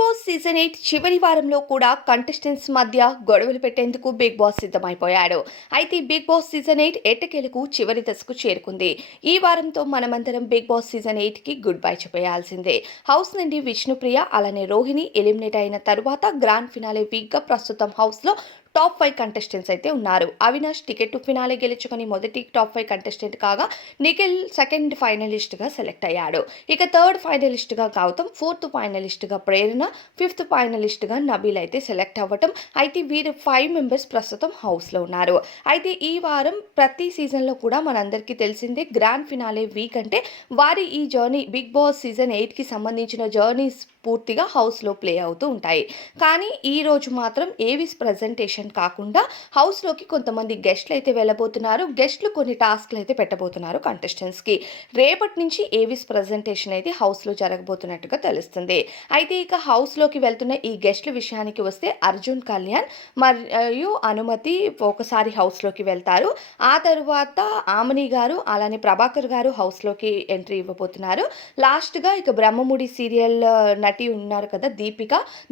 Boss season 8 చివరి వారంలో కూడా కంటెస్టెంట్స్ మధ్య గొడవలు పెట్టేందుకు బిగ్ బాస్ సిద్ధమైపోయాడు. అయితే బిగ్ బాస్ సీజన్ 8 ఎట్టకేలకు చివరి దశకు చేరుకుంది. ఈ వారంతో మనమందరం బిగ్ బాస్ సీజన్ 8కి గుడ్ బై చెప్పేయాల్సిందే. హౌస్ నుండి విష్ణుప్రియ అలానే రోహిణి ఎలిమినేట్ అయిన తరువాత గ్రాండ్ ఫినాలే వీక్గా ప్రస్తుతం హౌస్లో టాప్ 5 కంటెస్టెంట్స్ అయితే ఉన్నారు. అవినాష్ టికెట్ టు ఫినాలే గెలుచుకొని మొదటి టాప్ 5 కంటెస్టెంట్ కాగా నిఖిల్ సెకండ్ ఫైనలిస్ట్గా సెలెక్ట్ అయ్యాడు. ఇక థర్డ్ ఫైనలిస్ట్గా గౌతమ్, ఫోర్త్ ఫైనలిస్ట్గా ప్రేరణ, ఫిఫ్త్ ఫైనలిస్ట్గా నబీల్ అయితే సెలెక్ట్ అవ్వటం. అయితే వీరు 5 మెంబర్స్ ప్రస్తుతం హౌస్లో ఉన్నారు. అయితే ఈ వారం ప్రతి సీజన్లో కూడా మనందరికీ తెలిసిందే గ్రాండ్ ఫినాలే వీక్ అంటే వారి ఈ జర్నీ బిగ్ బాస్ సీజన్ 8కి సంబంధించిన జర్నీస్ పూర్తిగా హౌస్లో ప్లే అవుతూ ఉంటాయి. కానీ ఈ రోజు మాత్రం ఏవిస్ ప్రజెంటేషన్ కాకుండా హౌస్లోకి కొంతమంది గెస్ట్లు అయితే వెళ్ళబోతున్నారు. గెస్ట్లు కొన్ని టాస్క్లు అయితే పెట్టబోతున్నారు కంటెస్టెంట్స్కి. రేపటి నుంచి ఏవిస్ ప్రజెంటేషన్ అయితే హౌస్లో జరగబోతున్నట్టుగా తెలుస్తుంది. అయితే ఇక హౌస్లోకి వెళ్తున్న ఈ గెస్ట్ల విషయానికి వస్తే అర్జున్ కళ్యాణ్ మరియు అనుమతి ఒకసారి హౌస్లోకి వెళ్తారు. ఆ తరువాత ఆమని గారు అలానే ప్రభాకర్ గారు హౌస్లోకి ఎంట్రీ ఇవ్వబోతున్నారు. లాస్ట్గా ఇక బ్రహ్మముడి సీరియల్ నటి ఉన్నారు కదా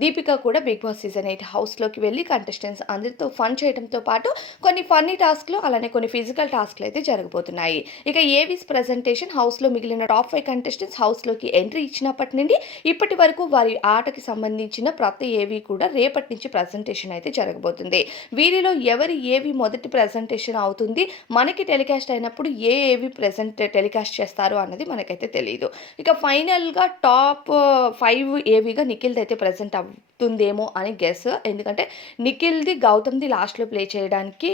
దీపిక కూడా బిగ్ బాస్ సీజన్ 8 హౌస్లోకి వెళ్ళి కంటెస్టెంట్స్ అందరితో ఫన్ చేయడంతో పాటు కొన్ని ఫన్నీ టాస్క్లు అలానే కొన్ని ఫిజికల్ టాస్క్లు అయితే జరగబోతున్నాయి. ఇక ఏవిస్ ప్రజెంటేషన్ హౌస్లో మిగిలిన టాప్ 5 కంటెస్టెంట్స్ హౌస్లోకి ఎంట్రీ ఇచ్చినప్పటి నుండి ఇప్పటి వరకు వారి ఆటకి సంబంధించిన ప్రతి ఏవి కూడా రేపటి నుంచి ప్రజెంటేషన్ అయితే జరగబోతుంది. వీరిలో ఎవరి ఏవి మొదటి ప్రజెంటేషన్ అవుతుంది, మనకి టెలికాస్ట్ అయినప్పుడు ఏ ఏవి టెలికాస్ట్ చేస్తారు అన్నది మనకైతే తెలియదు. ఇక ఫైనల్గా టాప్ 5 ఏవిగా నిఖిల్ది అయితే ప్రజెంట్ అవుతుందేమో అని గెస్. ఎందుకంటే నిఖిల్ది గౌతమ్ది లాస్ట్లో ప్లే చేయడానికి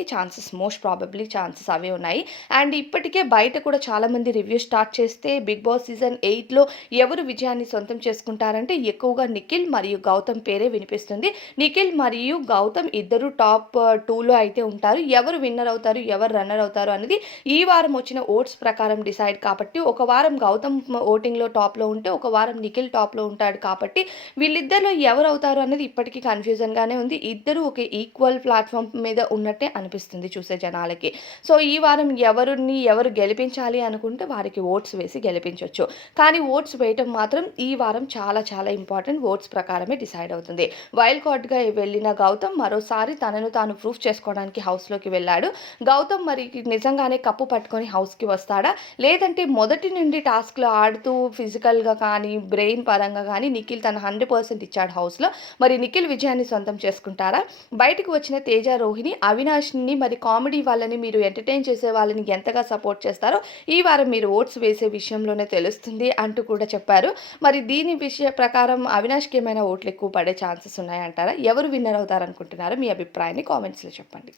మోస్ట్ ప్రాబబ్లీ ఛాన్సెస్ అవే ఉన్నాయి. అండ్ ఇప్పటికే బయట కూడా చాలామంది రివ్యూ స్టార్ట్ చేస్తే బిగ్ బాస్ సీజన్ 8లో ఎవరు విజయాన్ని సొంతం చేసుకుంటారంటే ఎక్కువగా నిఖిల్ మరియు గౌతమ్ పేరే వినిపిస్తుంది. నిఖిల్ మరియు గౌతమ్ ఇద్దరు టాప్ 2లో అయితే ఉంటారు. ఎవరు విన్నర్ అవుతారు, ఎవరు రన్నర్ అవుతారు అనేది ఈ వారం వచ్చిన ఓట్స్ ప్రకారం డిసైడ్ కాబట్టి ఒక వారం గౌతమ్ ఓటింగ్లో టాప్లో ఉంటే ఒక వారం నిఖిల్ టాప్లో ఉంటాడు కాబట్టి వీళ్ళిద్దరిలో ఎవరు అవుతారు అనేది ఇప్పటికీ కన్ఫ్యూజన్గానే ఉంది. ఇద్దరు ఒక ఈక్వల్ ప్లాట్ఫామ్ మీద ఉన్నట్టే అనిపిస్తుంది చూసే జనాలకి. సో ఈ వారం ఎవరు గెలిపించాలి అనుకుంటే వారికి ఓట్స్ వేసి గెలిపించవచ్చు. కానీ ఓట్స్ వేయటం మాత్రం ఈ వారం చాలా చాలా ఇంపార్టెంట్. ఓట్స్ ప్రకారమే డిసైడ్ అవుతుంది. వైల్డ్ కార్డ్గా వెళ్ళిన గౌతమ్ మరోసారి తనను తాను ప్రూఫ్ చేసుకోవడానికి హౌస్లోకి వెళ్ళాడు. గౌతమ్ మరి నిజంగానే కప్పు పట్టుకొని హౌస్కి వస్తాడా, లేదంటే మొదటి నుండి టాస్క్లు ఆడుతూ ఫిజికల్గా కానీ బ్రెయిన్ పరంగా కానీ నిఖిల్ తన 100% ఇచ్చాడు హౌస్లో. మరి నిఖిల్ విజయాన్ని సొంతం చేసుకుంటారా? బయటకు వచ్చిన తేజ, రోహిణి, అవినాష్ని మరి కామెడీ వాళ్ళని మీరు ఎంటర్టైన్ చేసే వాళ్ళని ఎంతగా సపోర్ట్ చేస్తారో ఈ వారం మీరు ఓట్స్ వేసే విషయంలోనే తెలుస్తుంది అంటూ కూడా చెప్పారు. మరి దీని ప్రకారం అవినాష్కి ఏమైనా ఓట్లు ఎక్కువ పడే ఛాన్సెస్ ఉన్నాయంటారా? ఎవరు విన్నర్ అవుతారనుకుంటున్నారో మీ అభిప్రాయాన్ని కామెంట్స్లో చెప్పండి.